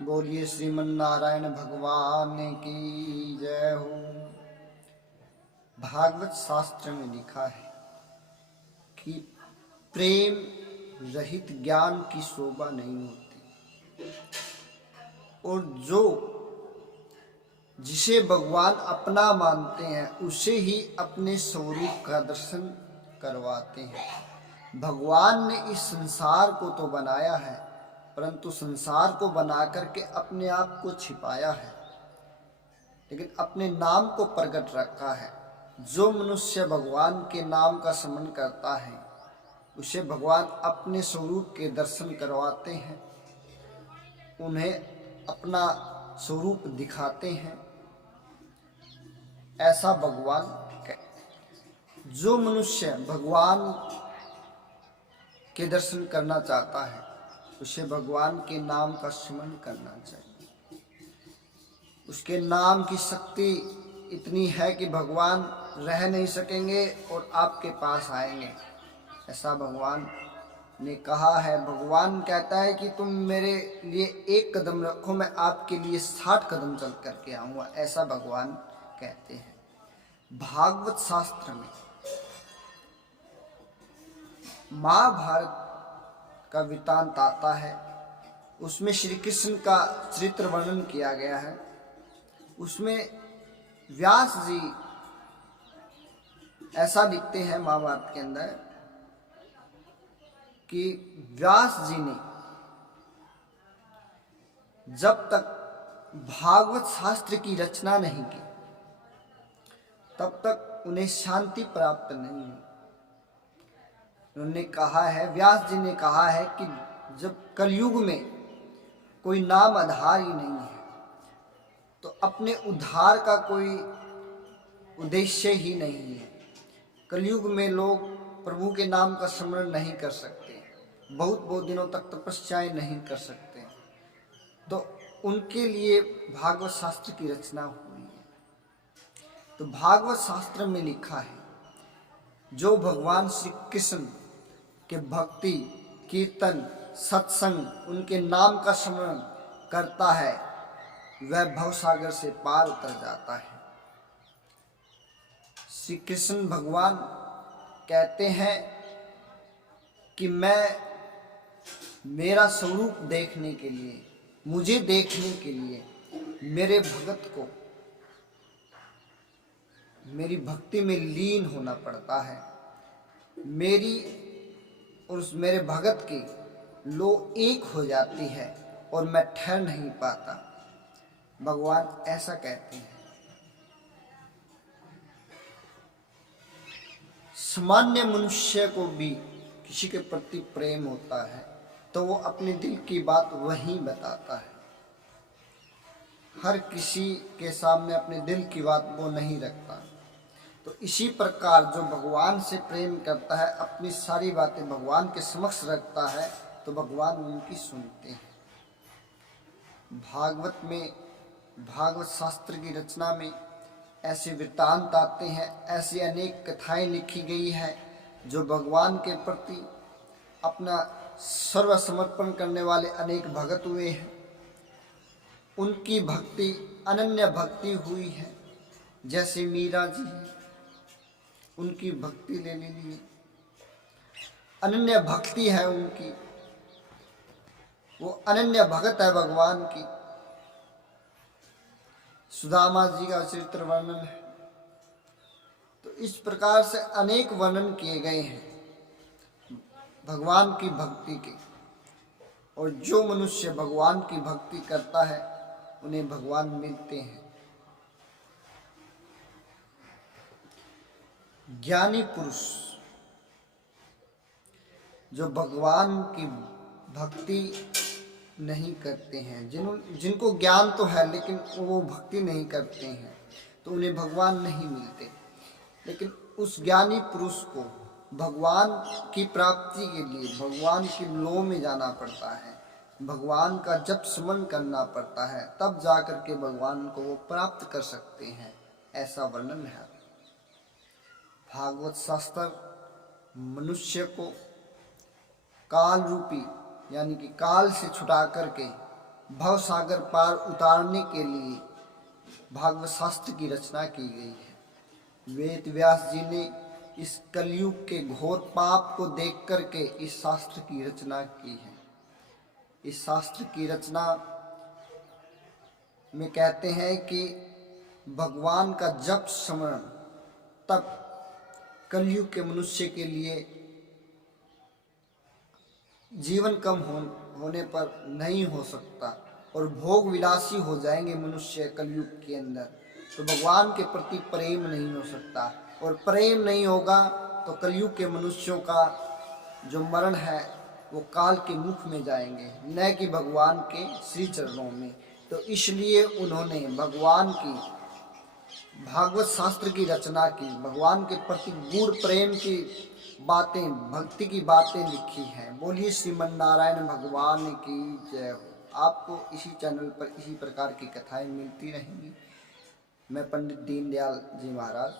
बोलिए श्रीमन नारायण भगवान की जय हो। भागवत शास्त्र में लिखा है कि प्रेम रहित ज्ञान की शोभा नहीं होती, और जिसे भगवान अपना मानते हैं उसे ही अपने स्वरूप का दर्शन करवाते हैं। भगवान ने इस संसार को तो बनाया है, परंतु संसार को बना करके अपने आप को छिपाया है, लेकिन अपने नाम को प्रकट रखा है। जो मनुष्य भगवान के नाम का स्मरण करता है उसे भगवान अपने स्वरूप के दर्शन करवाते हैं, उन्हें अपना स्वरूप दिखाते हैं। ऐसा भगवान जो मनुष्य भगवान के दर्शन करना चाहता है उसे भगवान के नाम का स्मरण करना चाहिए। उसके नाम की शक्ति इतनी है कि भगवान रह नहीं सकेंगे और आपके पास आएंगे। ऐसा भगवान ने कहा है। भगवान कहता है कि तुम मेरे लिए एक कदम रखो, मैं आपके लिए 60 कदम चल करके आऊँगा। ऐसा भगवान कहते हैं। भागवत शास्त्र में महाभारत का वृत्तांत आता है, उसमें श्री कृष्ण का चरित्र वर्णन किया गया है। उसमें व्यास जी ऐसा लिखते हैं महाभारत के अंदर कि व्यास जी ने जब तक भागवत शास्त्र की रचना नहीं की तब तक उन्हें शांति प्राप्त नहीं हुई। उन्होंने कहा है, व्यास जी ने कहा है कि जब कलयुग में कोई नाम आधार ही नहीं है तो अपने उद्धार का कोई उद्देश्य ही नहीं है। कलयुग में लोग प्रभु के नाम का स्मरण नहीं कर सकते, बहुत दिनों तक तपस्याएं नहीं कर सकते, तो उनके लिए भागवत शास्त्र की रचना हुई है। तो भागवत शास्त्र में लिखा है, जो भगवान श्री कृष्ण के भक्ति कीर्तन सत्संग उनके नाम का स्मरण करता है वह भवसागर से पार उतर जाता है। श्री कृष्ण भगवान कहते हैं कि मेरा स्वरूप देखने के लिए, मुझे देखने के लिए मेरे भगत को मेरी भक्ति में लीन होना पड़ता है। मेरी और उस मेरे भगत की लो एक हो जाती है और मैं ठहर नहीं पाता। भगवान ऐसा कहते हैं। सामान्य मनुष्य को भी किसी के प्रति प्रेम होता है तो वो अपने दिल की बात वहीं बताता है। हर किसी के सामने अपने दिल की बात वो नहीं रखता। तो इसी प्रकार जो भगवान से प्रेम करता है अपनी सारी बातें भगवान के समक्ष रखता है तो भगवान उनकी सुनते हैं। भागवत में, भागवत शास्त्र की रचना में ऐसे वृत्तांत आते हैं, ऐसी अनेक कथाएं लिखी गई है जो भगवान के प्रति अपना सर्वसमर्पण करने वाले अनेक भगत हुए हैं। उनकी भक्ति अनन्य भक्ति हुई है। जैसे मीरा जी, उनकी भक्ति ले लीजिए, अनन्य भक्ति है उनकी, वो अनन्य भगत है भगवान की। सुदामा जी का चरित्र वर्णन है। तो इस प्रकार से अनेक वर्णन किए गए हैं भगवान की भक्ति के, और जो मनुष्य भगवान की भक्ति करता है उन्हें भगवान मिलते हैं। ज्ञानी पुरुष जो भगवान की भक्ति नहीं करते हैं, जिनको ज्ञान तो है लेकिन वो भक्ति नहीं करते हैं, तो उन्हें भगवान नहीं मिलते। लेकिन उस ज्ञानी पुरुष को भगवान की प्राप्ति के लिए भगवान की लो में जाना पड़ता है, भगवान का जप स्मरण करना पड़ता है, तब जाकर के भगवान को वो प्राप्त कर सकते हैं। ऐसा वर्णन है। भागवत शास्त्र मनुष्य को काल रूपी यानी कि काल से छुटा करके भव सागर पार उतारने के लिए भागवत शास्त्र की रचना की गई है। वेद व्यास जी ने इस कलयुग के घोर पाप को देख करके इस शास्त्र की रचना की है। इस शास्त्र की रचना में कहते हैं कि भगवान का जप स्मरण तप कलयुग के मनुष्य के लिए जीवन कम होने पर नहीं हो सकता और भोग विलासी हो जाएंगे मनुष्य कलयुग के अंदर। तो भगवान के प्रति प्रेम नहीं हो सकता और प्रेम नहीं होगा तो कलयुग के मनुष्यों का जो मरण है वो काल के मुख में जाएंगे, न कि भगवान के श्री चरणों में। तो इसलिए उन्होंने भगवान की भागवत शास्त्र की रचना की, भगवान के प्रति गूढ़ प्रेम की बातें, भक्ति की बातें लिखी हैं। बोलिए श्रीमन नारायण भगवान की जय हो। आपको इसी चैनल पर इसी प्रकार की कथाएं मिलती रहेंगी। मैं पंडित दीनदयाल जी महाराज